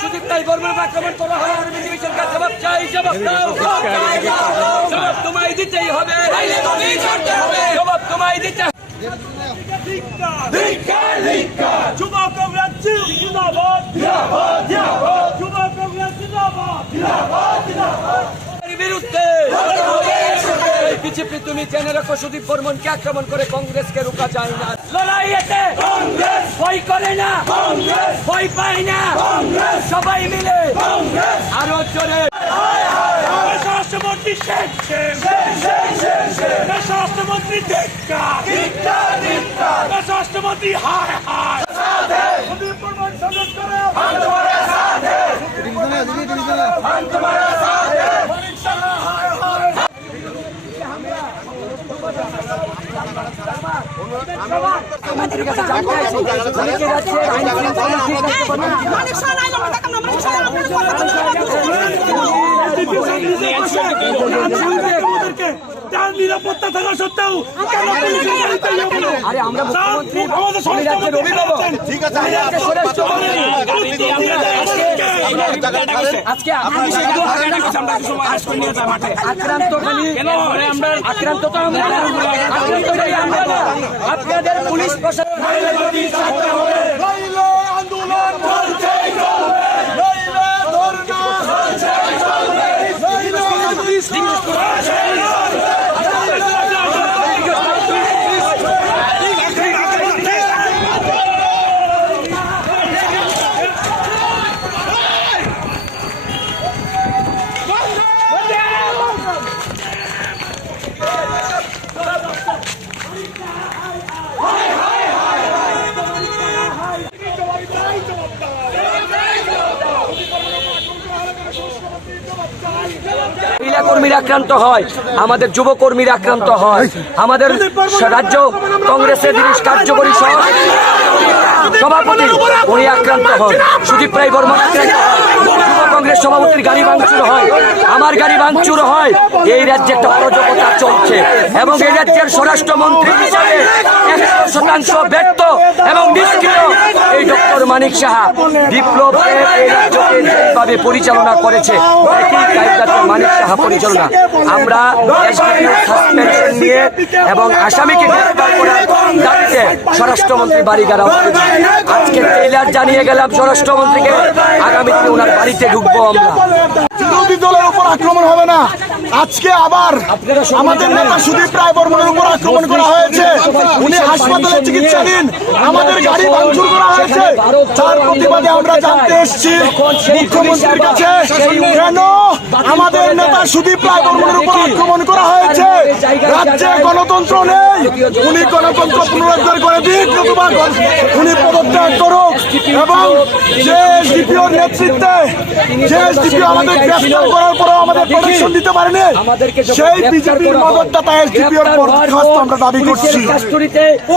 সুদীপ রায় বর্মন আক্রমণ করা হয় আর বিজেপি সরকার জবাব চাই, জবাব দাও, জবাব তোমায় দিতেই হবে, জবাব তোমায় দিতে হবে। যুব কংগ্রেস জিন্দাবাদ, যুব কংগ্রেস জিন্দাবাদ। বিরুদ্ধে বিজেপি তুমি জেনে রাখো, সুদীপ বর্মনকে আক্রমণ করে কংগ্রেসকে রোকা যায় না। লড়াই এতে ভয় করে না, ভয় পায় না, সবাই মিলে আরো জোরে। স্বরাষ্ট্রমন্ত্রী শেখ স্বরাষ্ট্রমন্ত্রী স্বরাষ্ট্রমন্ত্রী হায় হায় সুদীপ বর্মন সদস্য করো। আমাদের কাছে জানতে চাইছি অনেকে যাচ্ছে আইন শৃঙ্খলা ঠিক থাকতে তার নিরাপত্তা থাকা সত্ত্বেও আরে আমরা মুখ্যমন্ত্রী রাজ্যের অভিভাবক, আজকে আক্রান্ত তো আমরা আপনাদের পুলিশ প্রশাসন আন্দোলন মহিলা কর্মীরা আক্রান্ত হয়, আমাদের যুব কর্মীরা আক্রান্ত হয়, আমাদের রাজ্য কংগ্রেসের জিনিস কার্যকরী সভাপতি উনি আক্রান্ত হন, সুদীপ রায় বর্মন আক্রান্ত হয়, যুব কংগ্রেস সভাপতির গাড়ি ভাঙচুর হয়, আমার গাড়ি ভাঙচুর হয়। এই রাজ্যে একটা অরাজকতা চলছে এবং এই রাজ্যের স্বরাষ্ট্রমন্ত্রী হিসাবে 100% ব্যর্থ এবং নিষ্ক্রিয় এই ডক্টর মানিক সাহা বিপ্লবকে এই রাজ্যকে যেভাবে পরিচালনা করেছে একই কায়দাতে মানিক সাহা পরিচালনা। আমরা সাসপেনশন নিয়ে এবং আসামিকে গ্রেফতার করার দাবিতে স্বরাষ্ট্রমন্ত্রী বাড়িঘেরা আজকে ট্রেইলার জানিয়ে গেলাম স্বরাষ্ট্রমন্ত্রীকে, আগামীতে ওনার বাড়িতে ঢুকবো আমরা। বিরোধী দলের উপর আক্রমণ হবে না। আজকে আবার আমাদের নেতা সুদীপ রায় বর্মনের উপর আক্রমণ করা হয়েছে, উনি হাসপাতালে চিকিৎসাধীন, আমাদের গাড়ি ভাঙচুর করা হয়েছে। তার প্রতিবাদে আমরা জানতে এসেছি মুখ্যমন্ত্রীর কাছে কেন আমাদের নেতা সুদীপ রায় বর্মনের উপর আক্রমণ করা হয়েছে। রাজ্যে গণতন্ত্র নেই, উনি গণতন্ত্র পুনরুদ্ধার করে দিক, নতুবা উনি পদত্যাগ করুক এবং যে এসডিপিওর নেতৃত্বে যে এসডিপিও আমাদের গ্রেফতার করার পরেও আমাদের প্রোটেকশন দিতে পারেনি, সেই বিজেপির মদতদাতা এসডিপিওর বরখাস্ত আমরা দাবি করছি।